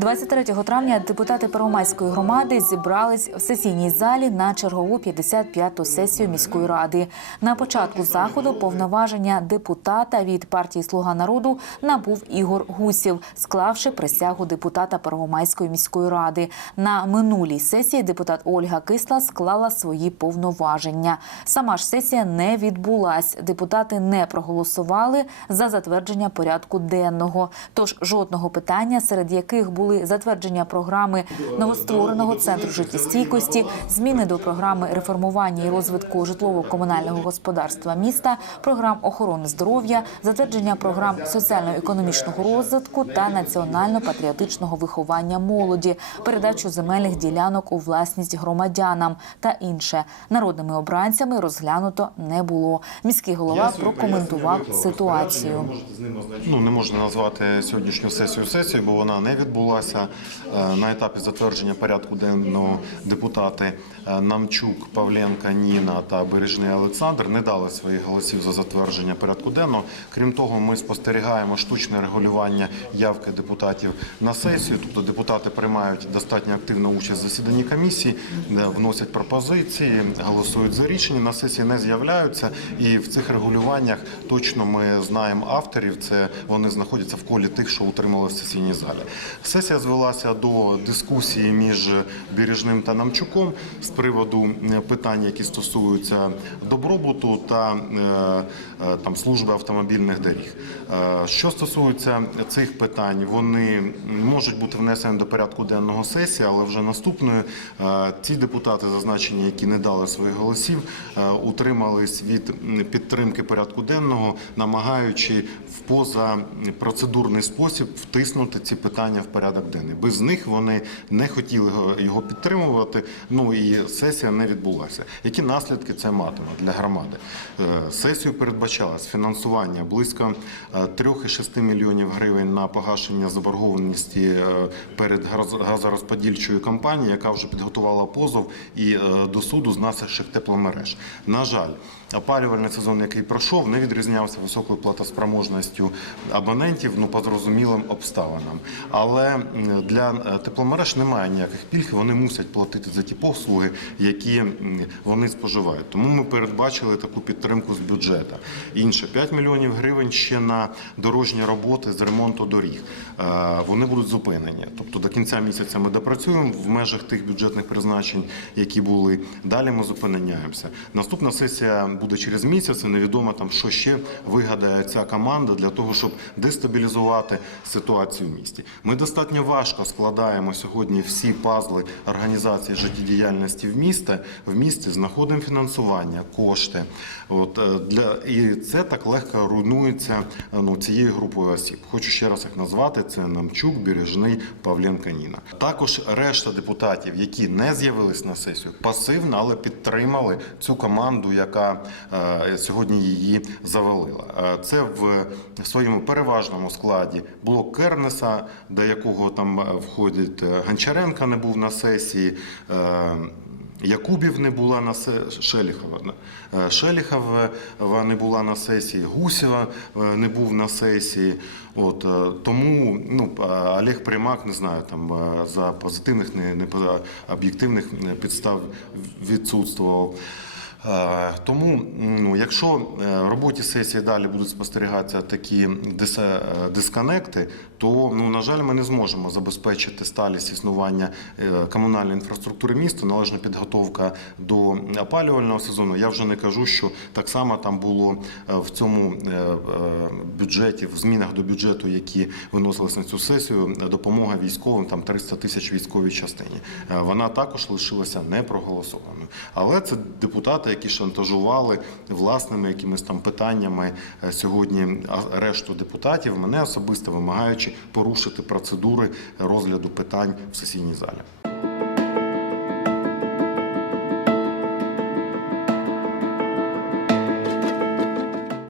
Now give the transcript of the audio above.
23 травня депутати Первомайської громади зібрались в сесійній залі на чергову 55-ту сесію міської ради. На початку заходу повноваження депутата від партії Слуга народу набув Ігор Гусів, склавши присягу депутата Первомайської міської ради. На минулій сесії депутат Ольга Кисла склала свої повноваження. Сама ж сесія не відбулась. Депутати не проголосували за затвердження порядку денного. Тож жодного питання, серед яких були затвердження програми новоствореного центру життєстійкості, зміни до програми реформування і розвитку житлово-комунального господарства міста, програм охорони здоров'я, затвердження програм соціально-економічного розвитку та національно-патріотичного виховання молоді, передачу земельних ділянок у власність громадянам та інше народними обранцями розглянуто не було. Міський голова прокоментував ситуацію. Ну не можна назвати сьогоднішню сесію сесією, бо вона не відбулася. Е, На етапі затвердження порядку денного депутати е, Намчук, Павленка, Ніна та Бережний Олександр не дали своїх голосів за затвердження порядку денного. Крім того, ми спостерігаємо штучне регулювання явки депутатів на сесію. Тобто депутати приймають достатньо активну участь в засіданні комісії, вносять пропозиції, голосують за рішення. На сесії не з'являються, і в цих регулюваннях точно ми знаємо авторів. Це вони знаходяться в колі тих, що утримали в сесійній залі. Сесія звелася до дискусії між Бережним та Намчуком з приводу е, питань, які стосуються добробуту та е, е, там служби автомобільних доріг. Що стосується цих питань, вони можуть бути внесені до порядку денного сесії, але вже наступної ті депутати, зазначені, які не дали своїх голосів, утримались від підтримки порядку денного, намагаючи в позапроцедурний спосіб втиснути ці питання в порядок денний. Без них вони не хотіли його- підтримувати. Ну і сесія не відбулася. Які наслідки це матиме для громади? Е, Сесію передбачалось фінансування близько е, 3,6 мільйонів гривень на погашення заборгованості е, перед газ- газорозподільчою компанією, яка вже підготувала позов і е, до суду з наших тепломереж. На жаль, опалювальний сезон, який пройшов, не відрізнявся високою платоспроможністю абонентів, ну по зрозумілим обставинам. Але для е, тепломереж немає ніяких пільг, вони мусять платити за ті послуги, які вони споживають. Тому ми передбачили таку підтримку з бюджету. Інше 5 мільйонів гривень ще на дорожні роботи з ремонту доріг. Е, Вони будуть зупинені. Тобто до кінця місяця ми допрацюємо в межах тих бюджетних призначень, які були. Далі ми зупиняємося. Наступна сесія буде через місяць. і Невідомо там, що ще вигадає ця команда для того, щоб дестабілізувати ситуацію в місті. Ми достатньо важко складаємо сьогодні всі пазли організації життєдіяльності в місті. В місті знаходимо фінансування, кошти. От е, для і це так легко руйнується е, ну, цією групою осіб. Хочу ще раз їх назвати: це Намчук, Бережний, Павленка Ніна. Також решта депутатів, які не з'явились на сесію, пасивно, але підтримали цю команду, яка е, сьогодні її завалила. Е, Це в своєму переважному складі блок Кернеса, до якого там е, входить е, Гончаренка, не був на сесії. е, Якубів не була на се... Шеліхова. Шеліхова не була на сесії, Гусєва не був на сесії. От тому ну Олег Примак не знаю там за позитивних, не, не об'єктивних підстав відсутствував. Е, Тому, ну, якщо е, в роботі сесії далі будуть спостерігатися такі е, дисконекти, то ну на жаль, ми не зможемо забезпечити сталість існування комунальної інфраструктури міста, належна підготовка до опалювального сезону. Я вже не кажу, що так само там було в цьому бюджеті, в змінах до бюджету, які виносились на цю сесію, допомога військовим там 300 тисяч військовій частині. Вона також лишилася непроголосованою. Але це депутати, які шантажували власними якимись там питаннями е, сьогодні решту депутатів, мене особисто вимагаючи порушити процедури розгляду питань в сесійній залі.